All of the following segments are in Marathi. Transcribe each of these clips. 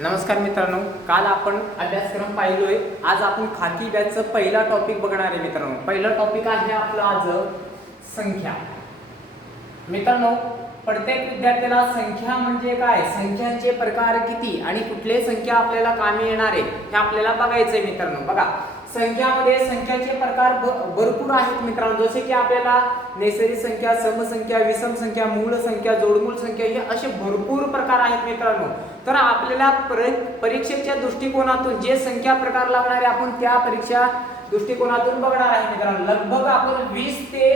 नमस्कार मित्रांनो, काल आपण अभ्यासक्रम पाहिलोय. आज आपण खाकी बॅचचा पहिला टॉपिक बघणार आहे मित्रांनो. पहिला टॉपिक आहे आपला आज संख्या. मित्रांनो, प्रत्येक विद्यार्थ्याला संख्या म्हणजे काय, संख्यांचे प्रकार किती आणि कुठले संख्या आपल्याला कामी येणार आहे हे आपल्याला बघायचंय मित्रांनो. बघा, संख्यामध्ये संख्याचे प्रकार भरपूर आहेत मित्रांनो. जसे की आपल्याला नैसर्गिक संख्या, समसंख्या, विषम संख्या, मूळ संख्या, जोडमूळ संख्या हे असे भरपूर प्रकार आहेत मित्रांनो. तर आपल्याला परीक्षेच्या दृष्टिकोनातून जे संख्या प्रकार लागणार आहे आपण त्या परीक्षा दृष्टिकोनातून बघणार आहे मित्रांनो. लगभग आपण 20 ते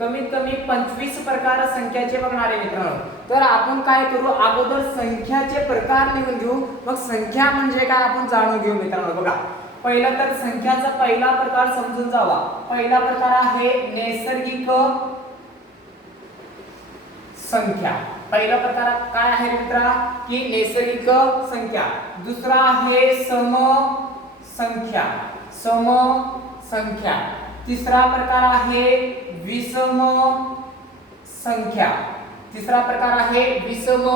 कमीत कमी 25 प्रकार संख्याचे बघणार आहे मित्रांनो. तर आपण काय करू, अगोदर संख्याचे प्रकार लिहून घेऊ, मग संख्या म्हणजे काय आपण जाणून घेऊ मित्रांनो. बघा, पहिला तर संख्याचा पहिला प्रकार समजून जावा. पहिला प्रकार आहे नैसर्गिक संख्या. पहिला प्रकार काय आहे मित्रा, की नैसर्गिक संख्या. दुसरा आहे सम संख्या, सम संख्या. तिसरा प्रकार आहे विषम संख्या, तिसरा प्रकार आहे विषम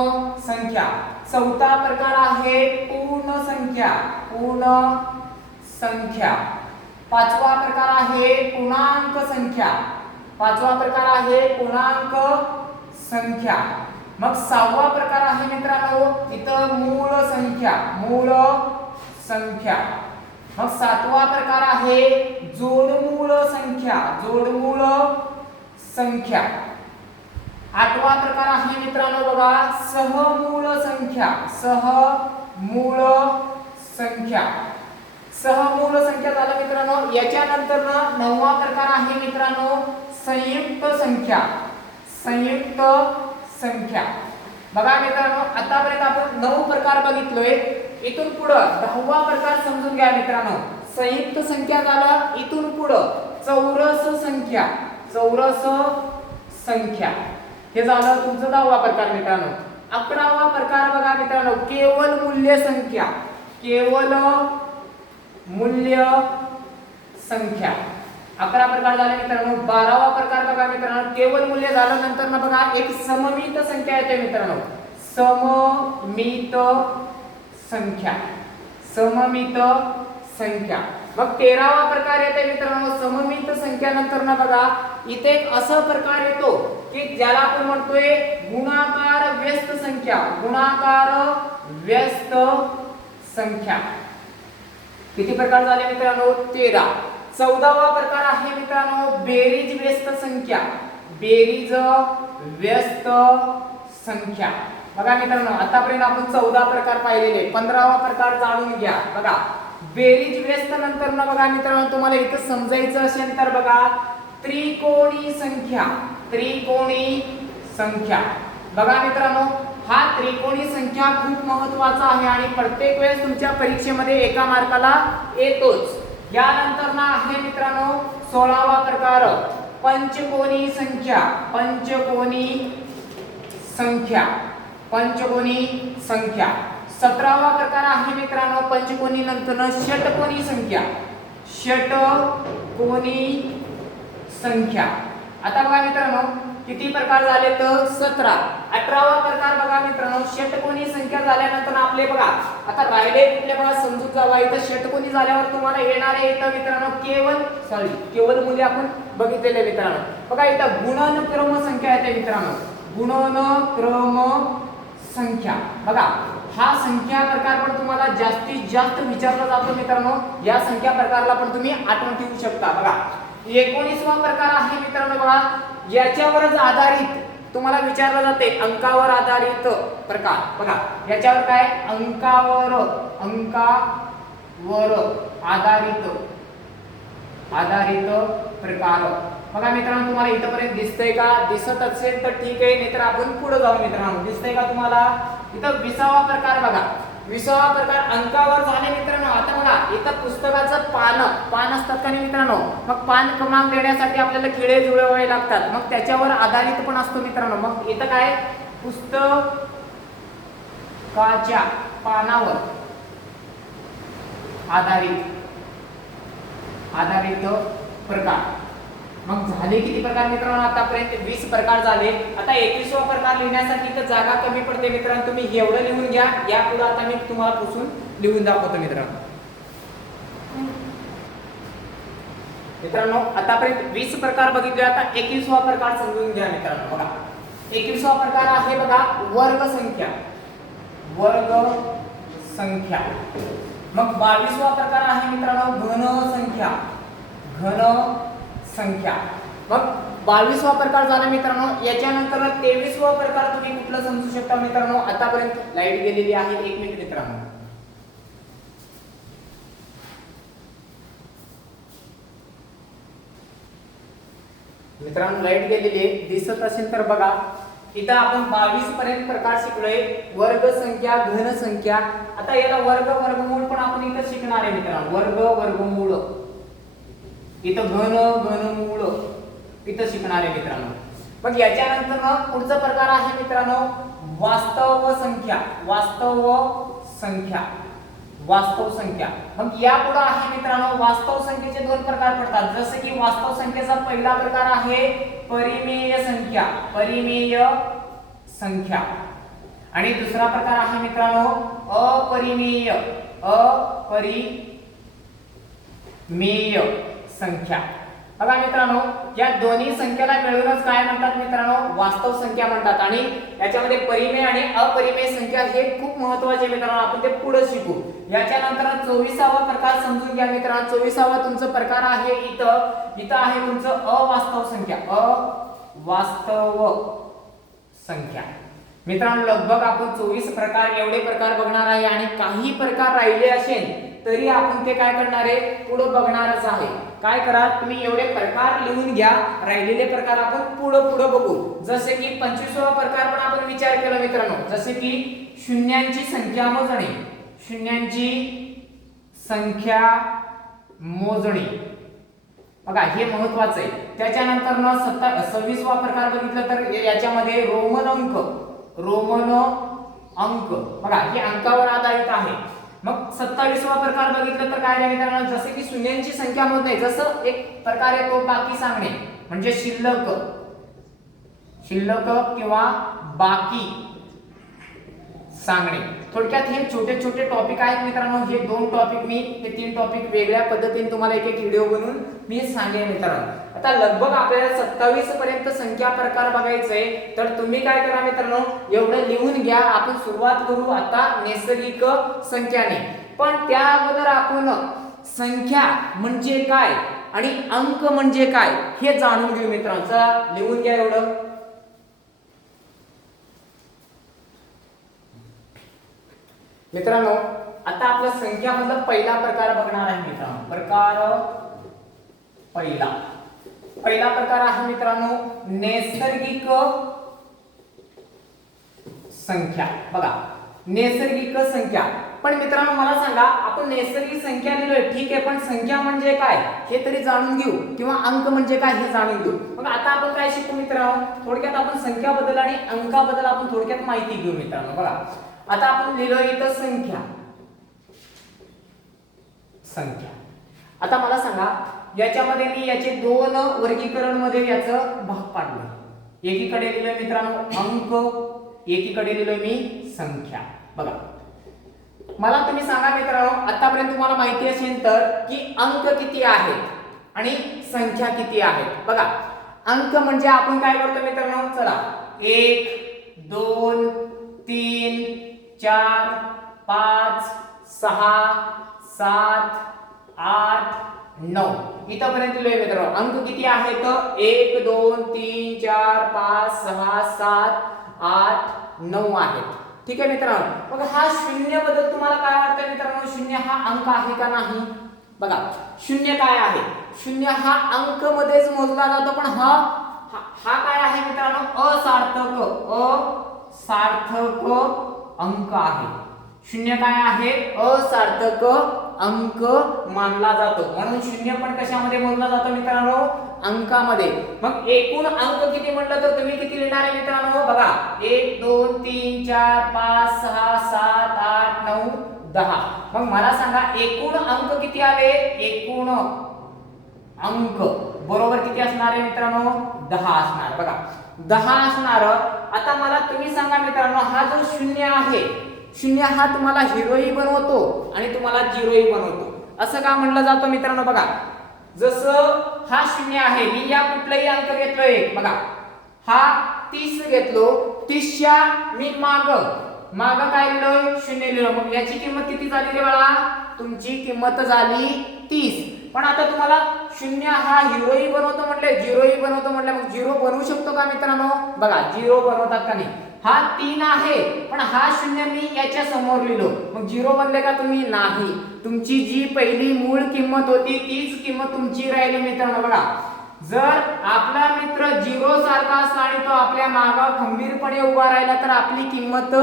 संख्या. चौथा प्रकार आहे पूर्ण संख्या, पूर्ण संख्या. पाचवा प्रकार आहे पूर्णांक संख्या, पाचवा प्रकार आहे पूर्णांक संख्या. मग सहावा प्रकार आहे मित्रांनो इथं मूळ संख्या, मूळ संख्या. मग सातवा प्रकार आहे जोडमूळ संख्या, जोडमूळ संख्या. आठवा प्रकार आहे मित्रांनो बघा सहमूळ संख्या, सहमूळ संख्या. सहमूळ संख्या झाला मित्रांनो. याच्यानंतर नववा प्रकार आहे मित्रांनो संयुक्त संख्या, संयुक्त संख्या. बघा मित्रांनो, आतापर्यंत आपण 9 प्रकार बघितलोय. इथून पुढे 10वा प्रकार समजून घ्या मित्रांनो. संयुक्त संख्या झाला, इथून पुढे चौरस संख्या, चौरस संख्या. हे झालं तुमचं 10वा प्रकार मित्रांनो. 11वा प्रकार बघा मित्रांनो केवल मूल्य संख्या, केवल मूल्य संख्या. 11 प्रकार झाले मित्रांनो. 12वा प्रकार बघा मित्रांनो केवल मूल्य झालं, नंतर ना बघा एक सममित संख्या येते मित्रांनो, सममित संख्या, सममित संख्या. मग 13वा प्रकार येते मित्रांनो सममित संख्या. नंतर ना बघा इथे एक असा प्रकार येतो की ज्याला आपण म्हणतोय गुणाकार व्यस्त संख्या, गुणाकार व्यस्त संख्या. किती प्रकार झाले मित्रांनो, 13. 14वा प्रकार आहे मित्रांनो बेरीज व्यस्त संख्या, बेरीज व्यस्त संख्या. बघा मित्रांनो, आतापर्यंत आपण 14 प्रकार पाहिलेले. 15वा प्रकार जाणून घ्या. बघा बेरीज व्यस्त नंतर ना बघा मित्रांनो तुम्हाला इथं समजायचं असेल तर बघा त्रिकोणी संख्या, त्रिकोणी संख्या. बघा मित्रांनो, हा त्रिकोणी संख्या खूप महत्त्वाचा आहे आणि प्रत्येक वेळेस तुमच्या परीक्षेमध्ये एका मार्काला येतोच. यानंतर ना आहे मित्रांनो 16वा प्रकार पंचकोनी संख्या, पंचकोनी संख्या, पंचकोनी संख्या. 17वा प्रकार आहे मित्रांनो पंचकोनी नंतर षटकोनी संख्या, षटकोनी संख्या. आता बघा मित्रांनो किती प्रकार झाले तर 17. 18वा प्रकार बघा मित्रांनो षटकोनी संख्या झाल्यानंतर आपले बघा आता राहिले कुठले बघा समजून जावा. इथं षटकोनी झाल्यावर तुम्हाला येणारे इथं मित्रांनो केवल मूल्य आपण बघितलेले मित्रांनो. बघा इथं गुणनक्रम संख्या येते मित्रांनो, गुणनक्रम संख्या. बघा हा संख्या प्रकार पण तुम्हाला जास्तीत जास्त विचारला जातो मित्रांनो. या संख्या प्रकारला पण तुम्ही आठवण ठेवू शकता. बघा 19वा प्रकार आहे मित्रांनो. बघा याच्यावरच आधारित तुम्हाला विचारलं जाते अंकावर आधारित प्रकार. बघा याच्यावर काय अंकावर, अंकावर आधारित, आधारित प्रकार. बघा मित्रांनो तुम्हाला इथपर्यंत दिसतंय का, दिसत असेल तर ठीक आहे, नाहीतर आपण पुढे जाऊ मित्रांनो. दिसतंय का तुम्हाला इथं 20वा प्रकार. बघा 20वा प्रकार अंकावर झाले मित्रांनो. आता बघा इथं पुस्तकाचं पान असतात का नाही मित्रांनो, मग पान क्रमांक देण्यासाठी आपल्याला खिळे जुळवावे लागतात, मग त्याच्यावर आधारित पण असतो मित्रांनो. मग इथं काय पुस्तकाच्या पानावर आधारित, आधारित प्रकार. मग झाले किती प्रकार मित्रांनो? आतापर्यंत 20 प्रकार झाले. आता 21वा प्रकार लिहिण्यासाठी तर जागा कमी पडते मित्रांनो. तुम्ही एवढं लिहून घ्या. यापुढे आता मी तुम्हाला पुसून लिहून दाखवतो मित्रांनो. मित्रांनो आतापर्यंत 20 प्रकार बघितले. आता 21वा प्रकार समजून घ्या मित्रांनो. बघा 21वा प्रकार आहे बघा वर्ग संख्या. वर्ग संख्या. मग 22वा प्रकार आहे मित्रांनो घन संख्या. घन संख्या. मग 22वा प्रकार झाला मित्रांनो. याच्यानंतर 23वा प्रकार तुम्ही कुठला समजू शकता मित्रांनो? आतापर्यंत लाईट गेलेली आहे. 1 मिनिट मित्रांनो. मित्रांनो लाईट गेलेली आहे, दिसत असेल तर बघा. इथं आपण 22 पर्यंत प्रकार शिकलोय. वर्ग संख्या, घन संख्या. आता याला वर्ग वर्गमूळ पण आपण इथं शिकणार आहे मित्रांनो. वर्ग वर्गमूळ. इथं घन घनमूळ इथं शिकणार आहे मित्रांनो. मग याच्यानंतर पुढचा प्रकार आहे मित्रांनो वास्तव संख्या. वास्तव संख्या. वास्तव संख्या. मग यापुढे आहे मित्रांनो वास्तव संख्येचे 2 प्रकार पडतात. जसे की वास्तव संख्येचा पहिला प्रकार आहे परिमेय संख्या. परिमेय संख्या. आणि दुसरा प्रकार आहे मित्रांनो अपरिमेय. अपरिमेय संख्या. बघा मित्रांनो या दोन्ही संख्येला मिळूनच काय म्हणतात मित्रांनो? वास्तव संख्या म्हणतात. आणि याच्यामध्ये परिमेय आणि अपरिमेय संख्या हे खूप महत्त्वाचे मित्रांनो. आपण ते पुढे शिकू. याच्यानंतर 24वा प्रकार समजून घ्या मित्रांनो. 24वा तुमचा प्रकार आहे इथं आहे तुमचं अवास्तव संख्या. अवास्तव संख्या. मित्रांनो लगभग आपण 24 प्रकार एवढे प्रकार बघणार आहे. आणि काही प्रकार राहिले असेल तरी आपण ते काय करणार आहे? पुढे बघणारच आहे. काय करा तुम्ही एवढे प्रकार लिहून घ्या. राहिलेले प्रकार आपण पुढे बघू. जसे की 25वा प्रकार पण आपण विचार केला मित्रांनो. जसे की शून्यांची संख्या मोजणे. शून्यांची संख्या मोजणे. बघा हे महत्वाचं आहे. त्याच्यानंतर 26वा प्रकार बघितलं तर याच्यामध्ये रोमन अंक. रोमन अंक. बघा हे अंकावर आधारित आहे. मग 27वा प्रकार बघितलं तर काय मित्रांनो? जसे की शून्यांची संख्या मोजणे. जसं एक प्रकार आहे तो बाकी सांगणे म्हणजे शिल्लक. शिल्लक किंवा बाकी सांगणे. थोडक्यात हे छोटे छोटे टॉपिक आहेत मित्रांनो. हे 2 टॉपिक मी हे 3 टॉपिक वेगळ्या पद्धतीने तुम्हाला एक व्हिडिओ बनवून मी सांगेन मित्रांनो. आता लगभग आपल्याला 27 पर्यंत संख्या प्रकार बघायचे. तर तुम्ही काय करा मित्रांनो एवढं लिहून घ्या. आपण सुरुवात करू आता नैसर्गिक संख्याने. पण त्या अगोदर आपण संख्या म्हणजे काय आणि अंक म्हणजे काय हे जाणून घेऊ मित्रांनो. चला लिहून घ्या एवढं. मित्रांनो आता आपला संख्या मधला पहिला प्रकार बघणार आहे मित्रांनो. पहिला प्रकार आहे मित्रांनो नैसर्गिक संख्या. बघा नैसर्गिक संख्या. पण मित्रांनो मला सांगा आपण नैसर्गिक संख्या लिहिलोय ठीक आहे. पण संख्या म्हणजे काय हे तरी जाणून घेऊ किंवा अंक म्हणजे काय हे जाणून घेऊ. मग आता आपण काय शिकू मित्रांनो? थोडक्यात आपण संख्याबद्दल आणि अंकाबद्दल आपण थोडक्यात माहिती घेऊ मित्रांनो. बघा आता आपण लिहिलोय इथं संख्या. संख्या. आता मला सांगा याच्यामध्ये मी याचे 2 वर्गीकरण मध्ये याचं भाग पाडलं. एकीकडे लिहिलोय मित्रांनो अंक, एकीकडे लिहिलोय मी संख्या. बघा मला तुम्ही सांगा मित्रांनो आतापर्यंत तुम्हाला माहिती असेल तर की अंक किती आहेत आणि संख्या किती आहेत. बघा अंक म्हणजे आपण काय करतो मित्रांनो? चला 1 2 3 4 5 6 7 8 9 इथपर्यंत लिहूया मित्रांनो. अंक किती आहेत? 1 2 3 4 5 6 7 8 9 आहेत. ठीक आहे मित्रांनो. मग हा शून्य बद्दल तुम्हाला काय वाटतं मित्रांनो? शून्य हा अंक आहे का नाही? बघा शून्य काय आहे? शून्य हा अंक मध्येच मोजला जातो. पण हा काय आहे मित्रांनो? असार्थक अंक आहे. शून्य काय आहे? असार्थक अंक मानला जातो. म्हणून शून्य पण कशामध्ये मोजला जातो मित्रांनो? अंकामध्ये. मग एकूण अंक किती म्हटलं तर तुम्ही किती लिहिणार आहे मित्रांनो? बघा 1 2 3 4 5 6 7 8 9 10. मग मला सांगा एकूण अंक किती आले? एकूण अंक बरोबर किती असणार आहे मित्रांनो 10 असणार बघा 10 असणार। आता मला तुम्ही सांगा मित्रांनो हा जो शून्य आहे शून्य हा तुम्हाला हिरोही बनवतो आणि तुम्हाला झिरोही बनवतो असं का म्हणलं जातं मित्रांनो बघा जसं हा शून्य आहे मी या कुठलाही अंक घेतलोय बघा हा 30 घेतलो 30च्या मी माग काय लिहिलोय शून्य लिहिलं मग याची किंमत किती झाली रे बाळा तुमची किंमत झाली 30 पण आता तुम्हाला शून्य हा हिरोही बनवतो म्हटले झिरोही बनवतो म्हटले मग झिरो बनवू शकतो का मित्रांनो बघा झिरो बनवतात का नाही हा 3 आहे पण हा शून्य मी याच्या समोर लिहिलो मग झिरो बनले का तुम्ही नाही तुमची जी पहिली मूळ किंमत होती तीच किंमत तुमची राहिली मित्रांनो बघा जर आपला मित्र झिरो सारखा असला आणि तो आपल्या मागे खंबीरपणे उभा राहिला तर आपली किंमत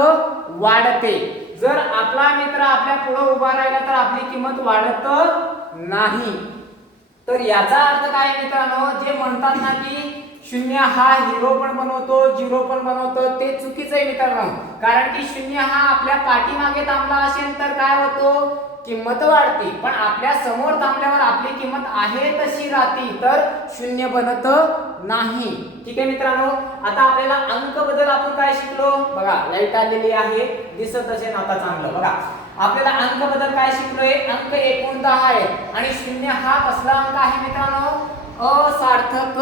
वाढते जर आपला मित्र आपल्या पुढे उभा राहिला तर आपली किंमत वाढत नाही तर याचा अर्थ काय मित्रांनो जे म्हणतात ना की शून्य हा हिरो पण बनवतो झिरो पण बनवतो ते चुकीचं आहे मित्रांनो कारण की शून्य हा आपल्या पाठीमागे थांबला असेल तर काय होतो किंमत वाढते पण आपल्या समोर थांबल्यावर आपली किंमत आहे तशी राहते तर शून्य बनत नाही ठीक आहे मित्रांनो आता आपल्याला अंक बद्दल आपण काय शिकलो बघा लाईट आलेली आहे दिसत असेल आता चांगलं बघा आपल्याला अंक बद्दल काय शिकलोय अंक एकूण 10 आहे आणि शून्य हा कसला अंक आहे मित्रांनो असार्थक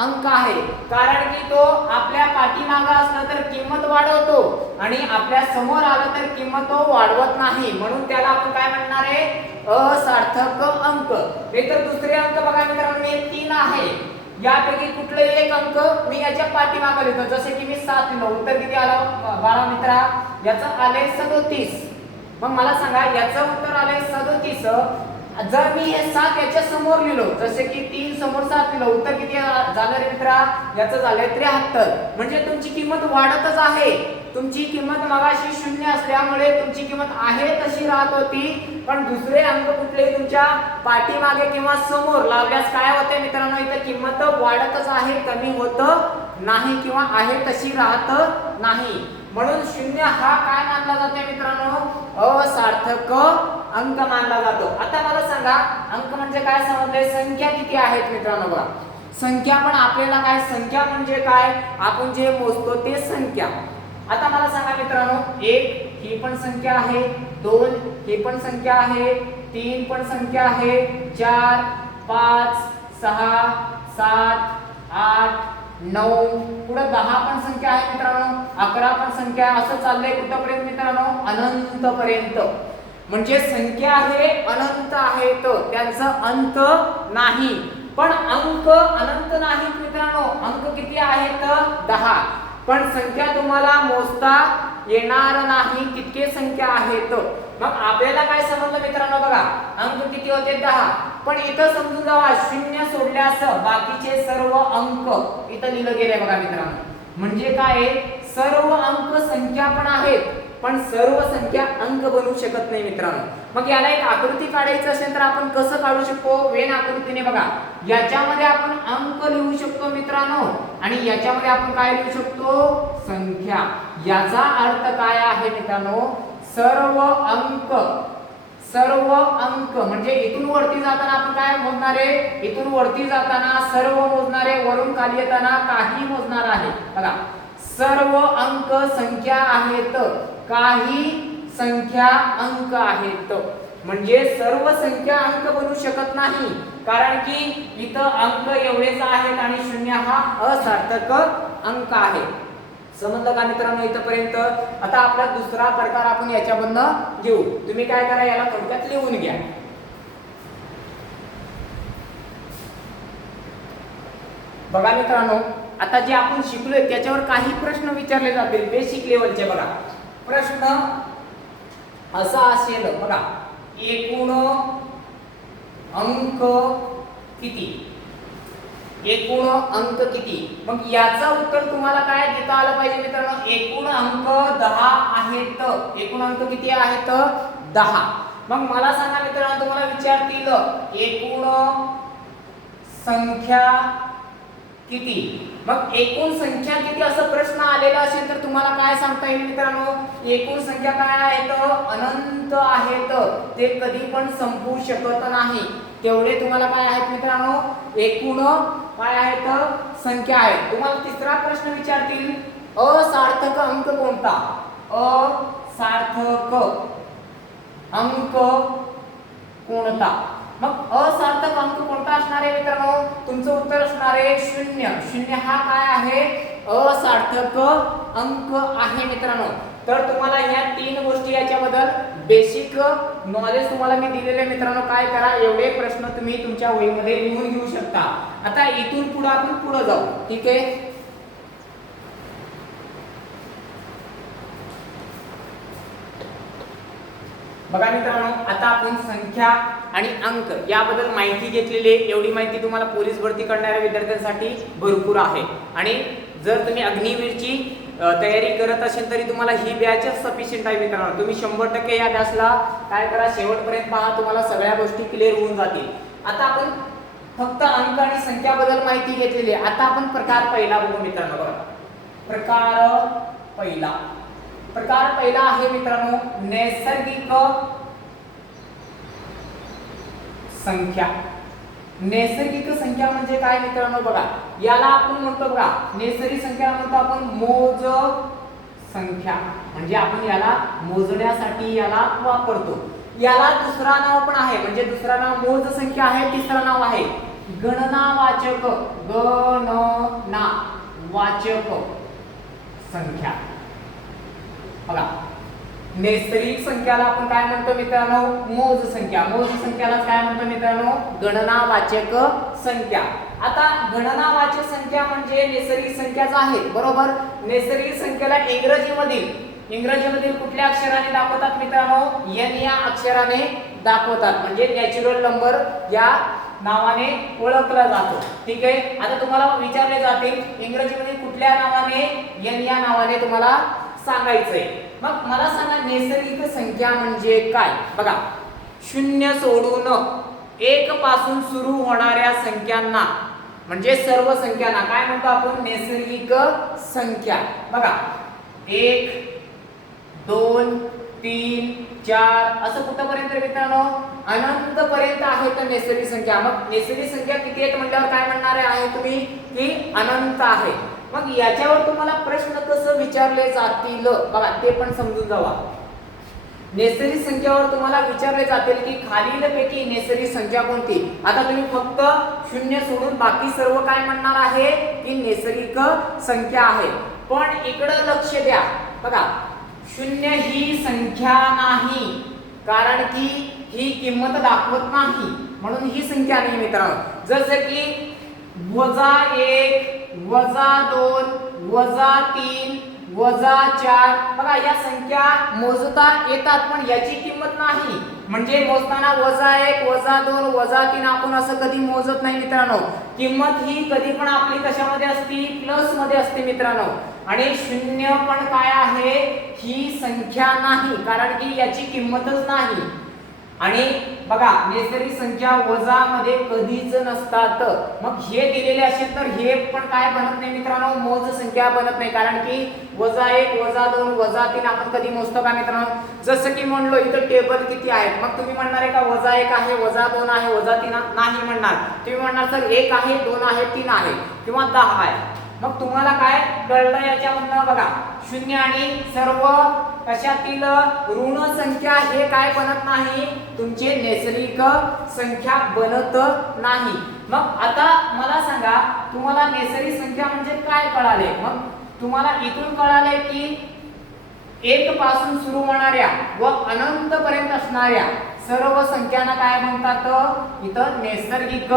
अंक आहे कारण की तो आपल्या पाठीमागे असला तर किंमत वाढवतो आणि आपल्या समोर आला तर किंमत तो वाढवत नाही म्हणून त्याला आपण काय म्हणणार आहे असार्थक अंक नाहीतर दुसरे अंक बघा मित्रांनो हे 3 आहे यापैकी कुठलाही एक अंक मी याच्या पाठीमागे लिहितो जसे की मी 7 लिहिलो उत्तर किती आलं बाळा मित्रा याचं आले 37 मग मला सांगा याचं उत्तर आले 37 जर मी हे 7 याच्या समोर लिहिलो जसे की 3 समोर 7 लिहिलो उत्तर किती झालं रे मित्रा याचं झालंय 73 म्हणजे तुमची किंमत वाढतच आहे तुमची किंमत मगाशी 0 असल्यामुळे तुमची किंमत आहे तशी राहत होती पण दुसरे अंक कुठले तुमच्या पाठीमागे किंवा समोर लावल्यास काय होते मित्रांनो इथे किंमत वाढतच आहे कमी होत नाही किंवा आहे तशी राहत नाही म्हणून 0 हा काय मानला जातो मित्रांनो असार्थक अंक मानला जातो आता मला सांगा अंक म्हणजे काय समजले संख्या किती आहेत मित्रांनो बघा संख्या पण आपल्याला काय संख्या म्हणजे काय आपण जे मोजतो ते संख्या आता मला सांगा मित्रांनो 1 ही पण संख्या आहे 2 ही पण संख्या आहे 3 पण संख्या आहे 4 5 6 7 8 9 पुढे 10 पण संख्या आहे मित्रांनो 11 पण संख्या असं चाललंय कुठपर्यंत मित्रांनो अनंत पर्यंत म्हणजे संख्या हे अनंत आहेत त्यांचा अंत नाही पण अंक अनंत नाहीत मित्रांनो अंक किती आहेत 10 पण संख्या तुम्हाला मोजता येणार नाही किती संख्या आहेत मग आपल्याला काय समजलं मित्रांनो बघा अंक किती होते 10 पण इथं समजून जावा 0 सोडल्यास बाकीचे सर्व अंक इथं लिहिलं गेले बघा मित्रांनो म्हणजे काय सर्व अंक संख्या पण आहेत पण सर्व संख्या अंक बनवू शकत नाही मित्रांनो मग याला एक आकृती काढायची असेल तर आपण कसं काढू शकतो वेन आकृतीने बघा याच्यामध्ये आपण अंक लिहू शकतो मित्रांनो आणि याच्यामध्ये आपण काय लिहू शकतो संख्या याचा अर्थ काय आहे मित्रांनो सर्व अंक म्हणजे इथून वरती जाताना आपण काय मोजणार आहे इथून वरती जाताना सर्व मोजणारे वरून खाली येताना काही मोजणार आहे बघा सर्व अंक संख्या आहेत काही संख्या अंक आहेत म्हणजे सर्व संख्या अंक बनू शकत नाही कारण की इथं अंक एवढेच आहेत आणि 0 हा असार्थक अंक आहे समजलं का मित्रांनो इथपर्यंत आता आपला दुसरा प्रकार आपण याच्यामधनं घेऊ तुम्ही काय करा याला थोडक्यात लिहून घ्या बघा मित्रांनो आता जे आपण शिकलोय त्याच्यावर काही प्रश्न विचारले जातील बेसिक लेवलचे बघा प्रश्न असा असेल बघा एकूण अंक किती एकूण अंक किती मग याचा उत्तर तुम्हाला काय देता आलं पाहिजे मित्रांनो एकूण अंक 10 आहेत एकूण अंक किती आहेत 10 मग मला सांगा मित्रांनो तुम्हाला विचारतील एकूण संख्या किती मग एकूण संख्या किती असं प्रश्न आलेला असेल तर तुम्हाला काय सांगता येईल मित्रांनो एकूण संख्या काय आहेत अनंत आहेत ते कधी पण संपू शकत नाही तेवढे तुम्हाला काय आहेत मित्रांनो, एकूण काय आहेत संख्या आहेत. तुम्हाला तिसरा प्रश्न विचारतील असार्थक अंक कोणता, असार्थक अंक कोणता. मग असार्थक अंक कोणता असणार आहे मित्रांनो, तुमचं उत्तर असणार आहे शून्य. शून्य हा काय आहे, असार्थक अंक आहे मित्रांनो. तर तुम्हाला ह्या तीन गोष्टी याच्याबद्दल बेसिक नॉलेज तुम्हाला मी दिलेले मित्रांनो. काय करा, एवढे प्रश्न तुम्ही तुमच्या वहीमध्ये लिहून घेऊ शकता. आता इथून पुढे आपण पुढे जाऊ. ठीक आहे, बघा मित्रांनो, आता आपण संख्या आणि अंक याबद्दल माहिती घेतलेली आहे. एवढी माहिती तुम्हाला पोलीस भरती करणाऱ्या विद्यार्थ्यांसाठी भरपूर आहे. आणि जर तुम्ही अग्निवीरची तयारी करत असेल तरी तुम्हाला ही बॅच सफिशियंट आहे मित्रांनो. तुम्ही 100% या बॅचला काय करा, शेवटपर्यंत पहा, तुम्हाला सगळ्या गोष्टी क्लिअर होऊन जातील. आता आपण फक्त अंक आणि संख्याबद्दल माहिती घेतलेली आहे. आता आपण प्रकार पहिला बघू मित्रांनो. बघा, प्रकार पहिला. प्रकार पहिला आहे मित्रांनो नैसर्गिक संख्या. नैसर्गिक संख्या म्हणजे काय मित्रांनो, बघा याला आपण म्हणतो, बघा नैसर्गिक संख्या म्हणतो आपण मोज संख्या. म्हणजे आपण याला मोजण्यासाठी याला वापरतो. याला दुसरा नाव पण आहे, म्हणजे दुसरा नाव मोज संख्या आहे, तिसरा नाव आहे गणनावाचक. गणनावाचक संख्या. बघा नैसर्गिक संख्याला आपण काय म्हणतो मित्रांनो, मोज संख्या. मोज संख्याला काय म्हणतो मित्रांनो, गणनावाचक संख्या. आता गणनावाचक संख्या म्हणजे नैसर्गिक संख्याच आहे, बरोबर. नैसर्गिक संख्येला इंग्रजीमधील कुठल्या अक्षराने दाखवतात मित्रांनो, n या अक्षराने दाखवतात. म्हणजे नॅचरल नंबर या नावाने ओळखला जातो. ठीक आहे, आता तुम्हाला विचारले जातील इंग्रजीमध्ये कुठल्या नावाने, n या नावाने तुम्हाला सांगायचंय. मग मला सांगा नैसर्गिक संख्या म्हणजे काय. बघा, शून्य सोडून एक पासून सुरू होणाऱ्या संख्यांना म्हणजे सर्व संख्यांना काय म्हणतो आपण, नैसर्गिक संख्या. बघा 1 2 3 4 असं कुठपर्यंत मित्रांनो, अनंत पर्यंत आहे तर नैसर्गिक संख्या. मग नैसर्गिक संख्या किती आहेत म्हटल्यावर काय म्हणणार आहे तुम्ही, की अनंत आहे. मग याच्यावर तुम्हाला प्रश्न कसं विचारले जातील, बघा ते पण समजून जावा. नैसर्गिक संख्यावर तुम्हाला विचारले जातील की खालीलपैकी नैसर्गिक संख्या कोणती. आता तुम्ही फक्त शून्य सोडून बाकी सर्व काय म्हणणार आहे, की नैसर्गिक संख्या आहे. पण इकडे लक्ष द्या, बघा शून्य ही संख्या नाही, कारण की ही किंमत दाखवत नाही, म्हणून ही संख्या नाही मित्रांनो. जसे की -1 -2 -3 -4, बघा या संख्या मोजता येतात पण याची किंमत नाही. म्हणजे मोजताना -1 -2 -3 आपण असं कधी मोजत नाही मित्रांनो. किंमत ही कधी पण आपली कशामध्ये असते, प्लस मध्ये असते मित्रांनो. आणि शून्य पण काय आहे, ही संख्या नाही, कारण की याची किंमतच नाही. आणि बघा नैसर्गिक संख्या वजा मध्ये कधीच नसतात. मग हे दिलेले असेल तर हे पण काय बनत नाही मित्रांनो, मोज संख्या बनत नाही. कारण की -1 -2 -3 आपण कधी मोजतो का मित्रांनो. जसं की म्हणलो इथं टेबल किती आहेत, मग तुम्ही म्हणणार आहे का -1 आहे -2 आहे -3 नाही म्हणणार. तुम्ही म्हणणार सर 1 आहे 2 आहे 3 आहे किंवा 10 आहे. मग तुम्हाला काय कळलं याच्यामधनं, बघा शून्य आणि सर्व कशातील ऋण संख्या हे काय बनत नाही, तुमचे नैसर्गिक संख्या बनत नाही. मग आता मला सांगा तुम्हाला नैसर्गिक संख्या म्हणजे काय कळाले. मग तुम्हाला इथून कळाले की 1 पासून सुरू होणाऱ्या व अनंत पर्यंत असणाऱ्या सर्व संख्यांना काय म्हणतात, इथं नैसर्गिक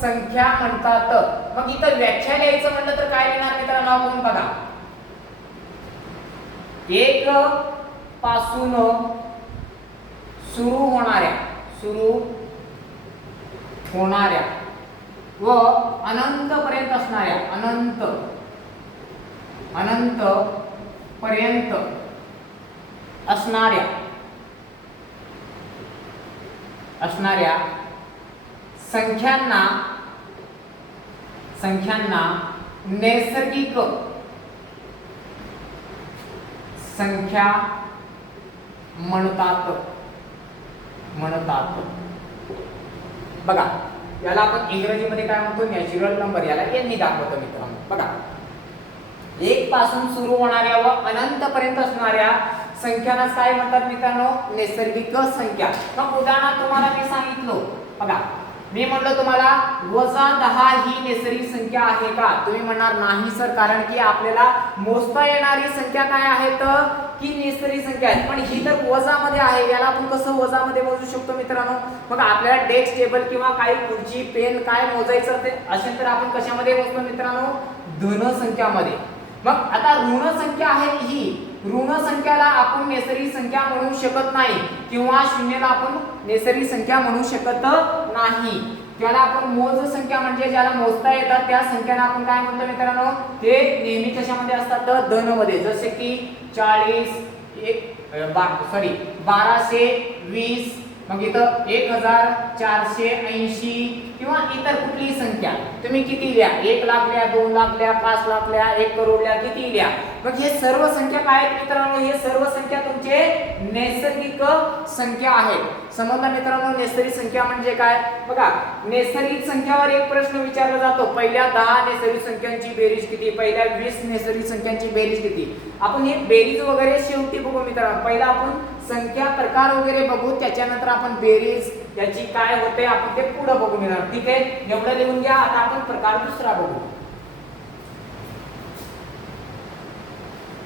संख्या म्हणतात. मग इथं व्याख्या लिहायचं म्हटलं तर काय लिहिणार मित्रांनो आपण, बघा 1 पासून सुरू होणाऱ्या व अनंत पर्यंत असणाऱ्या अनंत पर्यंत असणाऱ्या संख्यांना नैसर्गिक संख्या म्हणतात. बघा याला आपण इंग्रजीमध्ये काय म्हणतो नॅचरल नंबर, याला यांनी दाखवतो मित्रांनो. बघा 1 पासून सुरू होणाऱ्या व अनंत पर्यंत असणाऱ्या संख्यांनाच काय म्हणतात मित्रांनो नैसर्गिक संख्या. मग उदाहरणार्थ तुम्हाला मी सांगितलं बघा मी म्हटलं तुम्हाला -10 ही नैसर्गिक संख्या आहे का, तुम्ही म्हणणार नाही सर कारण की आपल्याला मोजता येणारी संख्या काय आहेत की नैसर्गिक संख्या आहे, पण ही तर वजामध्ये आहे, याला आपण कसं वजामध्ये मोजू शकतो मित्रांनो. मग आपल्याला डेस्क टेबल किंवा काही खुर्ची पेन काय मोजायचं ते असेल तर आपण कशामध्ये मोजतो मित्रांनो धन संख्यामध्ये. मग आता ऋण संख्या आहे ही ऋण संख्याला आपण नैसर्गिक संख्या म्हणू शकत नाही किंवा शून्याला आपण नैसर्गिक संख्या म्हणू शकत नाही. त्याला आपण मोज संख्या म्हणजे ज्याला मोजता येतात त्या संख्यांना आपण काय म्हणतो मित्रांनो ते नेहमी कशामध्ये असतात धन मध्ये. जसे की 40 1220 मग इथं 1480 किंवा इतर कुठलीही संख्या तुम्ही किती लिहा 1 लाख लिहा 2 लाख लिहा 5 लाख लिहा 1 करोड लिहा किती लिहा. मग हे सर्व संख्या काय आहेत मित्रांनो हे सर्व संख्या तुमचे नैसर्गिक संख्या आहेत. समजलं मित्रांनो नैसर्गिक संख्या म्हणजे काय. बघा नैसर्गिक संख्यावर एक प्रश्न विचारला जातो पहिल्या 10 नैसर्गिक संख्यांची बेरीज किती, पहिल्या 20 नैसर्गिक संख्यांची बेरीज किती. आपण हे बेरीज वगैरे शेवटी बघू मित्रांनो. पहिला आपण संख्या प्रकार वगैरे बघू त्याच्यानंतर आपण बेरीज त्याची काय होते आपण ते पुढे बघू मित्रांनो. ठीक आहे एवढं लिहून घ्या. आता आपण प्रकार दुसरा बघू.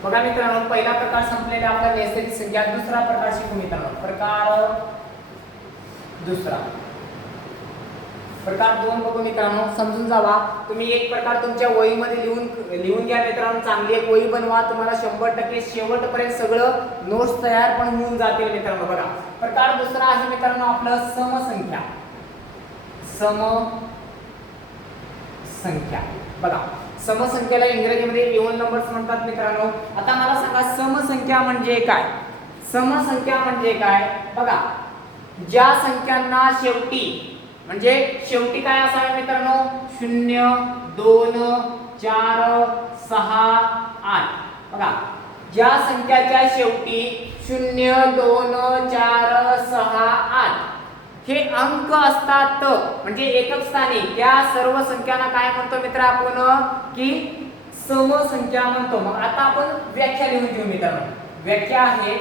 बघा मित्रांनो पहिला प्रकार संपलेला आपला नैसर्गिक संख्या. दुसरा प्रकार शिकू मित्रांनो. प्रकार दुसरा प्रकार 2 बघू मित्रांनो. समजून जावा तुम्ही एक प्रकार तुमच्या वहीमध्ये लिहून घ्या मित्रांनो. चांगली एक वही बनवा तुम्हाला 100% शेवटपर्यंत सगळं नोट्स तयार पण होऊन जातील मित्रांनो. बघा प्रकार दुसरा आहे मित्रांनो आपलं समसंख्या. समसंख्या बघा समसंख्येला इंग्रजीमध्ये इव्हन नंबर्स म्हणतात मित्रांनो. आता मला सांगा समसंख्या म्हणजे काय. समसंख्या म्हणजे काय बघा ज्या संख्यांना शेवटी म्हणजे शेवटी काय असावे मित्रांनो 0 2 4 6 8. बघा ज्या संख्याच्या शेवटी 0 2 4 6 8 हे अंक असतात म्हणजे एकक स्थानी त्या सर्व संख्यांना काय म्हणतो मित्र आपण की समसंख्या म्हणतो. मग आता आपण व्याख्या लिहून घेऊ मित्रांनो. व्याख्या आहे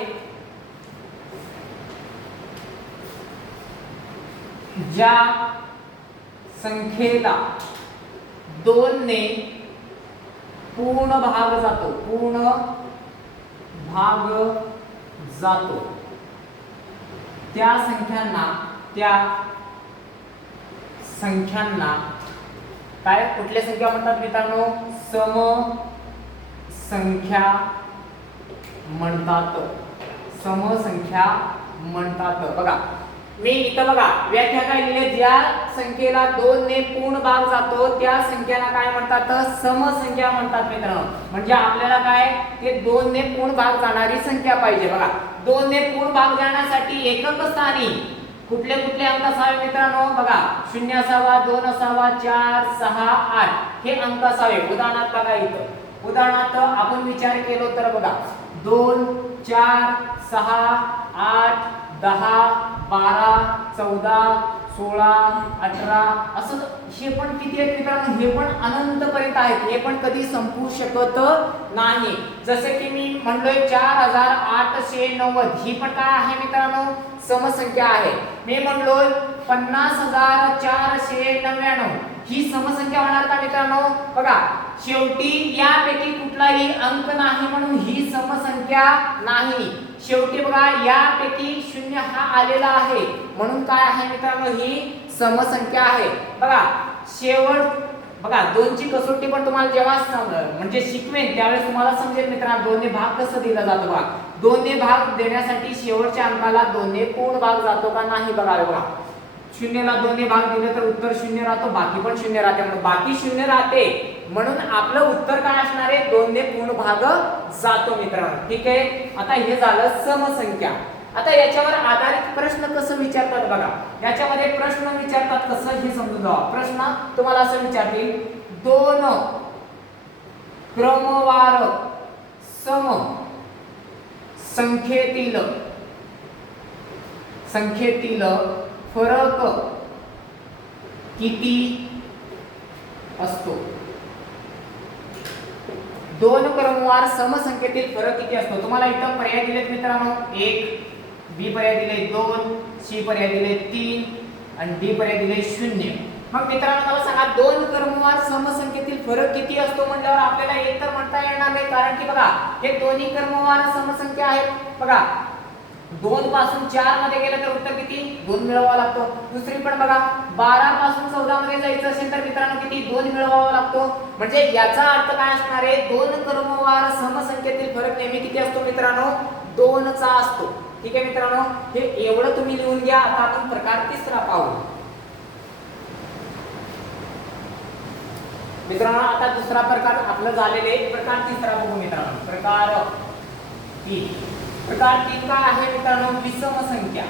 ज्या संख्येला 2 ने पूर्ण भाग जातो त्या संख्यांना काय कुठल्या संख्या म्हणतात मित्रांनो समसंख्या म्हणतात. समसंख्या म्हणतात. बघा मी इथं बघा व्याख्या काय लिहिली ज्या संख्येला 2 ने पूर्ण भाग जातो त्या संख्याला काय म्हणतात समसंख्या म्हणतात मित्रांनो. म्हणजे आपल्याला काय ते 2 ने पूर्ण भाग जाणारी संख्या पाहिजे. बघा 2 ने पूर्ण भाग जाण्यासाठी एकक स्थानी कुठले कुठले अंक असावे मित्रांनो. बघा 0 असावा 2 असावा 4 6 8 हे अंक असावे. उदाहरणार्थ बघा इथं उदाहरणार्थ आपण विचार केलो तर बघा 2 4 6 8 10 12 14 16 18 असं हे पण किती आहेत मित्रांनो हे पण अनंत पर्यंत आहेत. हे पण कधी संपू शकत नाही. जसे की मी म्हणलोय 4890 ही पण काय आहे मित्रांनो समसंख्या आहे. मी म्हणलोय 50499 ही समसंख्या होणार का मित्रांनो. बघा शेवटी यापैकी कुठलाही अंक नाही म्हणून ही समसंख्या नाही. शेवटी बघा यापैकी 0 हा आलेला आहे म्हणून काय आहे मित्रांनो ही समसंख्या आहे. बघा शेवट बघा 2 ची कसोटी पण तुम्हाला जेव्हा म्हणजे शिकवेन त्यावेळेस तुम्हाला समजेल मित्रांनो 2 ने भाग कसं दिला जातो. बघा 2 ने भाग देण्यासाठी शेवटच्या अंकाला 2 ने पूर्ण भाग जातो का नाही बघा. बघा 0 ला 2 ने भाग दिले तर उत्तर 0 राहतो बाकी पण 0 राहते म्हणून बाकी 0 राहते म्हणून आपलं उत्तर काय असणार आहे 2 ने पूर्ण भाग जातो मित्रांनो. ठीक आहे आता हे झालं समसंख्या. आता याच्यावर आधारित प्रश्न कसं विचारतात बघा. याच्यामध्ये प्रश्न विचारतात कसं हे समजून जावा. प्रश्न तुम्हाला असं विचारतील 2 क्रमवार सम संख्येतील फरक किती असतो? दोन क्रमवार समसंख्येतील फरक किती असतो? तुम्हाला इथं पर्याय दिलेत मित्रांनो, 1, बी पर्याय दिले 2, सी पर्याय दिले 3 आणि डी पर्याय दिले 0. मग मित्रांनो मला सांगा, दोन क्रमवार समसंख्येतील फरक किती असतो म्हटल्यावर आपल्याला एक तर म्हणता येणार नाही, कारण की बघा हे दोन्ही क्रमवार समसंख्या आहेत. बघा 2 पासून 4 मध्ये गेलं तर उत्तर किती? 2 मिळवावा लागतो. दुसरी पण बघा 12 पासून 14 मध्ये जायचं असेल तर मित्रांनो किती? 2 मिळवावा लागतो. म्हणजे याचा अर्थ काय असणार आहे? दोन क्रमवार समसंख्येतील फरक नेहमी किती असतो मित्रांनो? 2 चा असतो. ठीक आहे मित्रांनो, हे एवढं तुम्ही लिहून घ्या. आता आपण प्रकार तिसरा पाहू. मित्रांनो आता दुसरा प्रकार आपलं झालेले, प्रकार तिसरा बघू मित्रांनो. प्रकार 3. प्रकार 3 काय आहे मित्रांनो? विषम संख्या.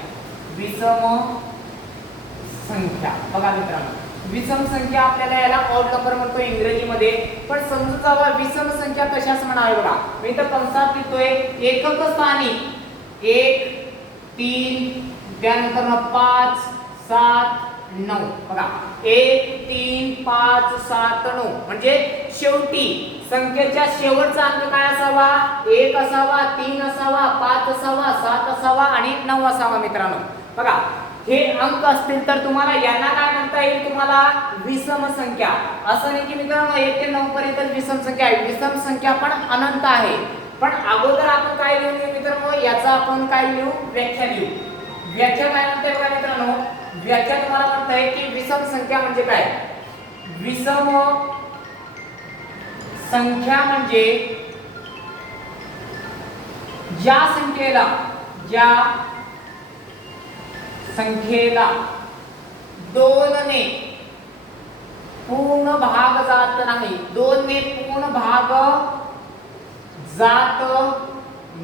विषम संख्या बघा मित्रांनो, विषम संख्या आपल्याला याला ऑड नंबर म्हणतो इंग्रजीमध्ये, पण समजून जावा विषम संख्या कशाच म्हणावे. बघा मी इथं कंसात लिहितोय एकक स्थानी 1, 3, त्यानंतर 5, 7, 9. बघा 1, 3, 5, 7, 9 म्हणजे शेवटी संख्येच्या शेवटचा अंक काय असावा? 1 असावा, 3 असावा, 5 असावा, 7 असावा आणि 9 असावा. मित्रांनो बघा हे अंक असतील तर तुम्हाला यांना काय म्हणता येईल? तुम्हाला विषम संख्या. असं नाही की मित्रांनो 1 ते 9 पर्यंत विषम संख्या आहे. विषम संख्या पण अनंत आहे. पण अगोदर आपण काय लिहून घेऊ मित्रांनो? याचा आपण काय लिहू? व्याख्या लिहू. व्याख्या काय म्हणते बघा मित्रांनो, व्याख्या तुम्हाला म्हणते की विषम संख्या म्हणजे काय? विषम संख्या म्हणजे ज्या संख्येला 2 ने पूर्ण भाग जात नाही. 2 ने पूर्ण भाग जात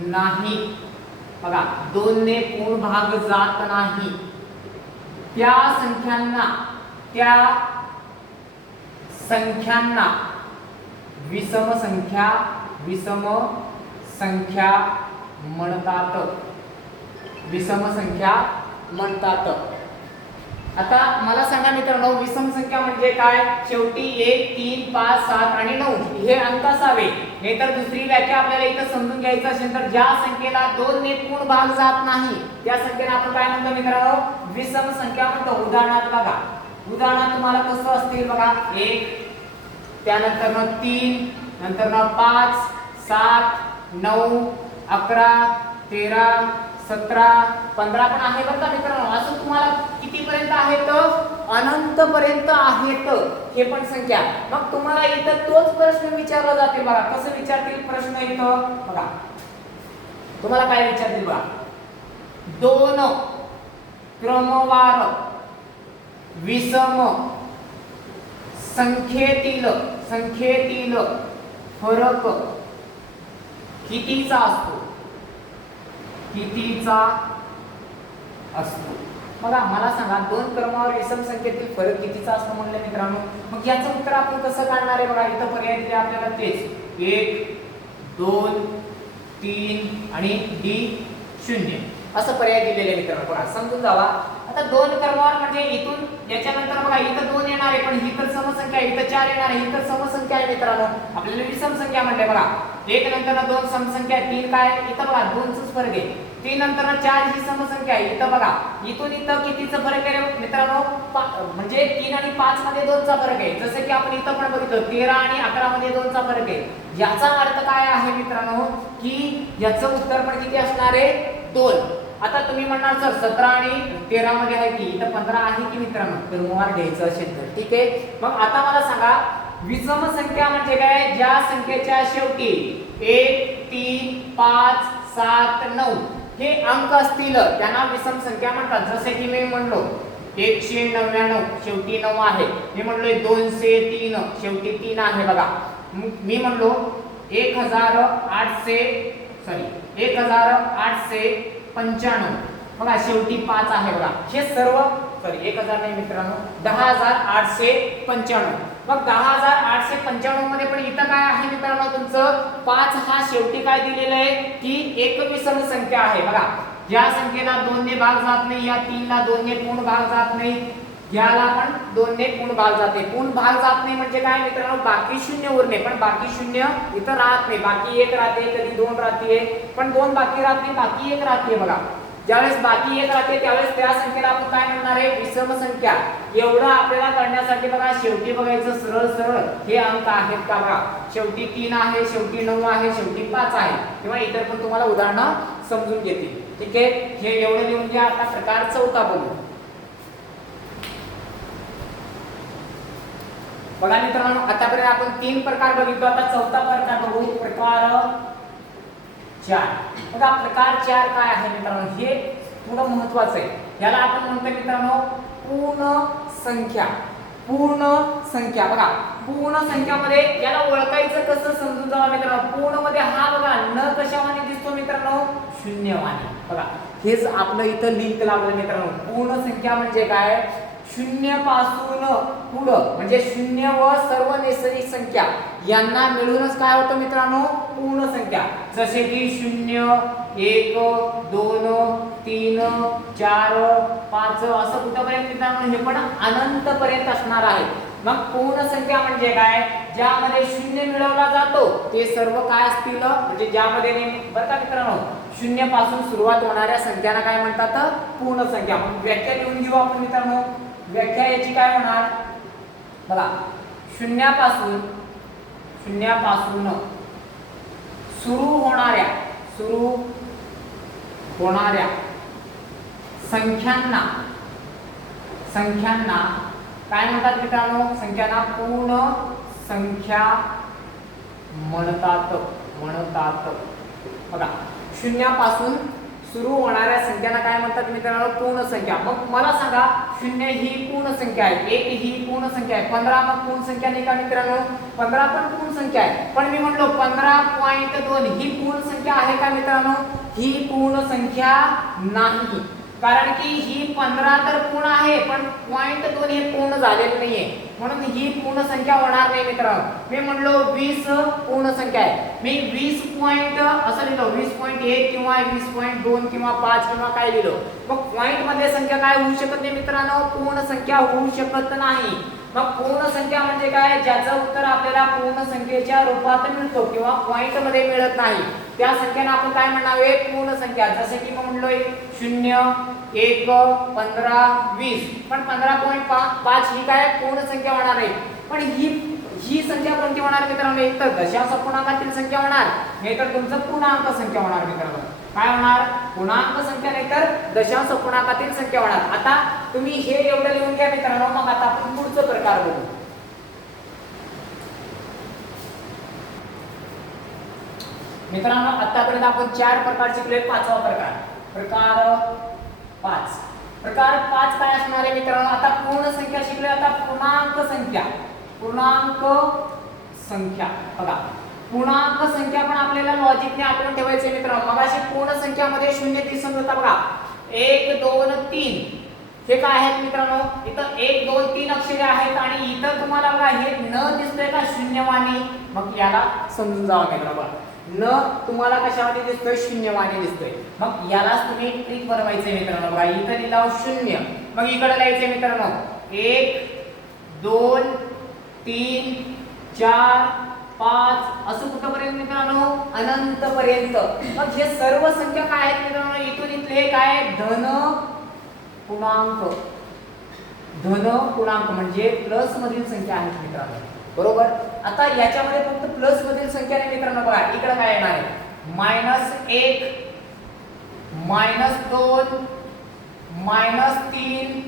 नाही. बघा 2 ने पूर्ण भाग जात नाही त्या संख्यांना विषम संख्या म्हणतात. विषम संख्या म्हणतात. आता मला सांगा मित्रांनो विषम संख्या म्हणजे काय? शेवटी 1, 3, 5, 7 आणि 9 हे अंक असावे. नाहीतर दुसरी व्याख्या आपल्याला इथं समजून घ्यायचं असेल तर ज्या संख्येला 2 ने पूर्ण भाग जात नाही त्या संख्येला आपण काय म्हणतो मित्रांनो? विषम संख्या म्हणतो. उदाहरणार्थ बघा, उदाहरणार्थ तुम्हाला कसं असतील बघा, 1, त्यानंतर 3, नंतर 5, 7, 9, 11, 13, 17, 15 पण आहे बरं का मित्रांनो. असं तुम्हाला किती पर्यंत आहेत? अनंत पर्यंत आहेत हे पण संख्या. मग तुम्हाला इथं तोच प्रश्न विचारला जातील बघा. कसं विचारतील प्रश्न इथं बघा, तुम्हाला काय विचारतील बघा, दोन क्रमवार विषम संख्येतील फरक कितीचा असतो? कितीचा असतो? बघा मला सांगा, दोन क्रमावर विषम संख्येतील फरक कितीचा असतो म्हणले मित्रांनो. मग याचं उत्तर आपण कसं काढणार आहे? बघा इथं पर्याय दिले आपल्याला तेच 1, 2, 3 आणि डी 0 असं पर्याय दिलेले मित्रांनो. बघा समजून जावा. आता दोन क्रमावर म्हणजे इथून याच्यानंतर बघा इथं 2 येणार आहे, पण ही तर समसंख्या आहे, इथं 4 येणार आहे, ही तर समसंख्या आहे मित्रांनो. आपल्याला विषम संख्या म्हणले बघा. 1 नंतर 2 समसंख्या, 3 काय इथं बघा 2च फरक आहे. 3 नंतर 4 ही समसंख्या आहे. इथं बघा इथून इथं कितीचा फरक आहे मित्रांनो? म्हणजे 3 आणि 5 मध्ये 2चा फरक आहे. जसं की आपण इथं पण बघितलं 13 आणि 11 मध्ये 2चा फरक आहे. याचा अर्थ काय आहे मित्रांनो की याचं उत्तर पण किती असणार आहे? 2. आता तुम्ही म्हणणार सर 17 आणि 13 मध्ये आहे की इथं 15 आहे की मित्रांनो? क्रमवार घ्यायचं असेल तर ठीक आहे. मग आता मला सांगा, विषम संख्या म्हणजे काय? ज्या संख्येच्या शेवटी 1, 3, 5, 7, 9 हे अंक असतील त्यांना विषम संख्या म्हणतात. जसे की मी म्हणलो 199 शेवटी 9 आहे. मी म्हणलोय 203 शेवटी 3 आहे बघा. मी म्हणलो 1895 बघा शेवटी 5 आहे बघा. हे सर्व 1000 नाही मित्रांनो, 10895. मग 10895 मध्ये पण इथं काय आहे मित्रांनो? तुमचं 5 हा शेवटी काय दिलेलं आहे की एक विषम संख्या आहे बघा. ज्या संख्येला 2 ने भाग जात नाही, या 3 ला 2 ने पूर्ण भाग जात नाही, याला आपण 2 ने पूर्ण भाग जाते. पूर्ण भाग जात नाही म्हणजे काय मित्रांनो, बाकी शून्य उरणे, पण बाकी शून्य इथं राहत नाही. बाकी 1 राहते, कधी 2 राहते, पण 2 बाकी राहत नाही, बाकी 1 राहते. बघा ज्यावेळेस बाकी 1 राहते त्यावेळेस त्या संख्येला आपण काय म्हणणार आहे, विषम संख्या. एवढं आपल्याला करण्यासाठी बघा शेवटी बघायचं सरळ सरळ हे अंक आहेत का. बघा शेवटी 3 आहे, शेवटी 9 आहे, शेवटी 5 आहे, किंवा इतर पण तुम्हाला उदाहरणं समजून घेतील. ठीक आहे, हे एवढं लिहून घ्या. आता प्रकार चौथा बघू. बघा मित्रांनो, आतापर्यंत आपण 3 प्रकार बघितलो. आता चौथा प्रकार बघू, प्रकार 4. बघा प्रकार 4 काय आहे मित्रांनो, हे थोडं महत्त्वाचं आहे. याला आपण म्हणतो मित्रांनो पूर्ण संख्या. पूर्ण संख्या. बघा पूर्ण संख्यामध्ये याला ओळखायचं कसं समजून जावा मित्रांनो. पूर्ण मध्ये हा बघा न कशावाने दिसतो मित्रांनो, शून्यवाने. बघा हेच आपलं इथं लिंक लागलं मित्रांनो. पूर्ण संख्या म्हणजे काय, शून्य पासून पुढं म्हणजे शून्य व सर्व नैसर्गिक संख्या यांना मिळूनच काय होतं मित्रांनो, पूर्ण संख्या. जसे की 0, 1, 2, 3, 4, 5 असं कुठपर्यंत मित्रांनो, हे पण अनंत पर्यंत असणार आहे. मग पूर्ण संख्या म्हणजे काय, ज्यामध्ये शून्य मिळवला जातो ते सर्व काय असतील, म्हणजे ज्यामध्ये बरं का मित्रांनो, शून्य पासून सुरुवात होणाऱ्या संख्यांना काय म्हणतात, पूर्ण संख्या. मग व्याख्या लिहून घेऊ आपण मित्रांनो. व्याख्या याची काय होणार बघा, शून्यापासून सुरू होणाऱ्या संख्यांना काय म्हणतात मित्रांनो, संख्यांना पूर्ण संख्या म्हणतात. बघा शून्यापासून सुरू होणाऱ्या संख्यांना काय म्हणतात मित्रांनो, पूर्ण संख्या. मग मला सांगा, 0 ही पूर्ण संख्या आहे, 1 ही पूर्ण संख्या आहे, 15 मग पूर्ण संख्या नाही का मित्रांनो, 15 पण पूर्ण संख्या आहे. पण मी म्हणलो 15.2 ही पूर्ण संख्या आहे का मित्रांनो, ही पूर्ण संख्या नाही. कारण की ही 15 तर पूर्ण आहे, पण 0.2 हे पूर्ण झालेलं नाहीये, म्हणून ही पूर्ण संख्या होणार नाही मित्रांनो. मी म्हणलो 20 पूर्ण संख्या आहे, मी 20 पॉइंट असं लिहिलो, 20.1 किंवा 20.2 किंवा 5 किंवा काय लिहिलो. मग पॉइंट मध्ये संख्या काय होऊ शकत नाही मित्रांनो, पूर्ण संख्या होऊ शकत नाही. मग पूर्ण संख्या म्हणजे काय, ज्याचं उत्तर आपल्याला पूर्ण संख्येच्या रूपात मिळतो किंवा पॉइंट मध्ये मिळत नाही, त्या संख्येला आपण काय म्हणावे, पूर्ण संख्या. जसे की म्हणलोय 0, 1, 15, 20, पण 15.5 ही काय पूर्ण संख्या होणार आहे. पण ही संख्या कोणती होणार मित्रांनो, एक तर दशांश पूर्णांकातील संख्या होणार, नाही तर तुमचं पूर्णांक संख्या होणार मित्रांनो. काय होणार, पूर्णांक संख्या नाही तर दशांश पूर्णांकातील संख्या होणार. आता तुम्ही हे एवढं लिहून घ्या मित्रांनो. मग आता आपण पुढचं प्रकार बघू. मित्रांनो आतापर्यंत आपण 4 प्रकार शिकले. 5वा प्रकार, प्रकार 5. प्रकार 5 काय असणार आहे मित्रांनो, आता पूर्ण संख्या शिकले. आता पूर्णांक संख्या. बघा पूर्णांक संख्या पण आपल्याला लॉजिकने आठवून ठेवायचे मित्रांनो. मगाशी पूर्ण संख्यामध्ये 0 दिसून होता बघा, 1, 2, 3 हे काय आहेत मित्रांनो, इथं 1, 2, 3 अक्षरे आहेत आणि इथं तुम्हाला बघा हे न दिसतंय का, शून्यवाणी. मग याला समजून जावा मित्रांनो. न तुम्हाला कशामध्ये दिसतोय, शून्यवाणी दिसतोय. मग यालाच तुम्ही ट्रिक बनवायचे मित्रांनो. बघा इथं लिहिला 0, मग इकडे लिहायचे मित्रांनो 1, 2, 3, 4, 5 असं कुठपर्यंत मित्रांनो, अनंत पर्यंत. मग हे सर्व संख्या काय आहेत मित्रांनो, इथून इथले काय, धन पूर्णांक म्हणजे प्लस मधील संख्या आहेत मित्रांनो. बरोबर. आता याच्यामध्ये फक्त प्लस मधील संख्या नाही मित्रांनो. बघा इकडे काय येणार आहे, -1, -2, -3,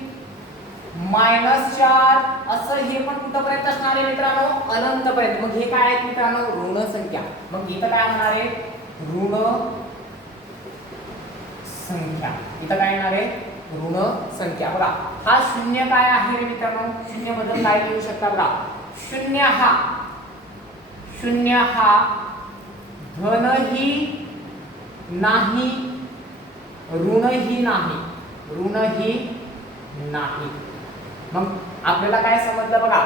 -4 असं हे पण कुठपर्यंत असणार आहे मित्रांनो, अनंत पर्यंत. मग हे काय आहेत मित्रांनो, ऋण संख्या. मग इथं काय होणार आहे, ऋण संख्या. इथं काय येणार आहे, ऋण संख्या. बघा हा 0 काय आहे रे मित्रांनो, 0 बद्दल काय लिहू शकता बघा, 0 हा धनही नाही, ऋणही नाही. मग आपल्याला काय समजलं बघा,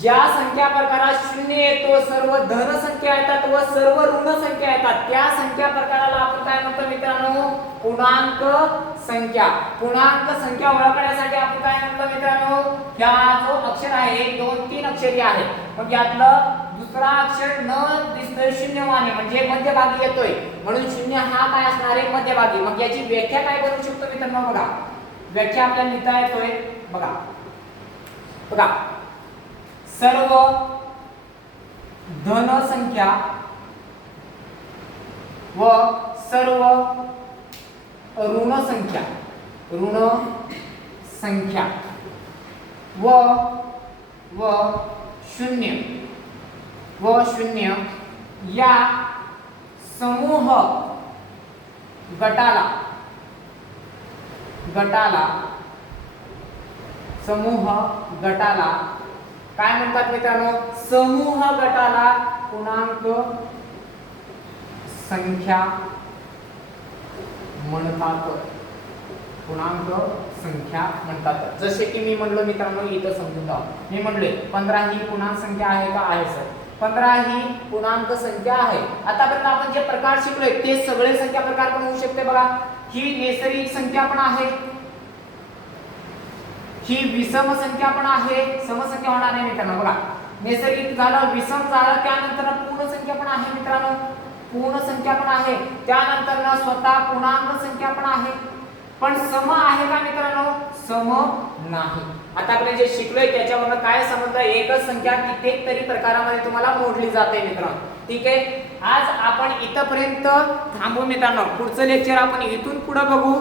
ज्या संख्या प्रकारात 0 येतो, सर्व धन संख्या येतात व सर्व ऋण संख्या येतात, त्या संख्या प्रकाराला आपण काय म्हणतो मित्रांनो, पूर्णांक संख्या. पूर्णांक संख्या ओळखण्यासाठी आपण काय म्हणतो मित्रांनो, हा जो अक्षर आहे 1 2 3 अक्षरी आहे. मग यातलं दुसरा अक्षर न दिसतोय शून्यवाने म्हणजे मध्यभागी येतोय, म्हणून शून्य हा काय असणार आहे, मध्यभागी. मग याची व्याख्या काय बनवू शकतो मित्रांनो, बघा व्याख्या आपल्याला लिहिता येतोय. बघा बघा, सर्व धन संख्या व सर्व ऋण संख्या, ऋण संख्या व शून्य या समूह गटाला काय म्हणतात मित्रांनो, समूह गटाला पूर्णांक संख्या म्हणतात. पूर्णांक संख्या म्हणतात. जसे की मी म्हणलो मित्रांनो, इथं समजून घ्या. मी म्हणले 15 ही पूर्णांक संख्या आहे का, आहे सर. 15 ही पूर्णांक संख्या आहे. आतापर्यंत आपण जे प्रकार शिकलोय ते सगळे संख्या प्रकार पण होऊ शकते. बघा, ही नैसर्गिक संख्या पण आहे, ही विषम संख्या पण आहे, समसंख्या होणार नाही मित्रांनो. बघा, नैसर्गिक झालं, विषम झालं, त्यानंतर पूर्ण संख्या पण आहे मित्रांनो, पूर्ण संख्या पण आहे, त्यानंतर स्वतः पूर्णांक संख्या पण आहे. पण सम आहे का मित्रांनो, सम नाही. आता आपण जे शिकलोय त्याच्यावरून काय समजलं, एकच संख्या कित्येक तरी प्रकारामध्ये तुम्हाला मोडली जाते मित्रांनो. ठीक आहे, आज आपण इथपर्यंत थांबू मित्रांनो. पुढचं लेक्चर आपण इथून पुढे बघू.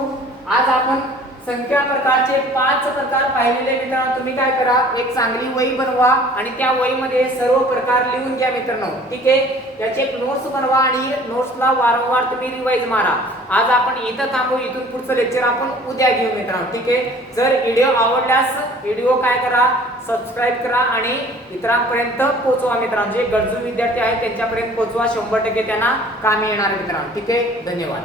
आज आपण संख्या प्रकारचे 5 प्रकार पाहिलेले मित्रांनो. तुम्ही काय करा, एक चांगली वही बनवा आणि त्या वहीमध्ये सर्व प्रकार लिहून घ्या मित्रांनो. ठीक आहे, त्याचे नोट्स बनवा आणि नोट्सला वारंवार तुम्ही रिवाइज मारा. आज आपण इथं थांबू. इथून पुढचं लेक्चर आपण उद्या घेऊ मित्रांनो. ठीक आहे, जर व्हिडिओ आवडल्यास व्हिडिओ काय करा, सबस्क्राइब करा आणि इतरांपर्यंत पोहोचवा मित्रांनो. जे गरजू विद्यार्थी आहेत त्यांच्यापर्यंत पोहोचवा. 100% त्यांना कामी येणार मित्रांनो. ठीक आहे, धन्यवाद.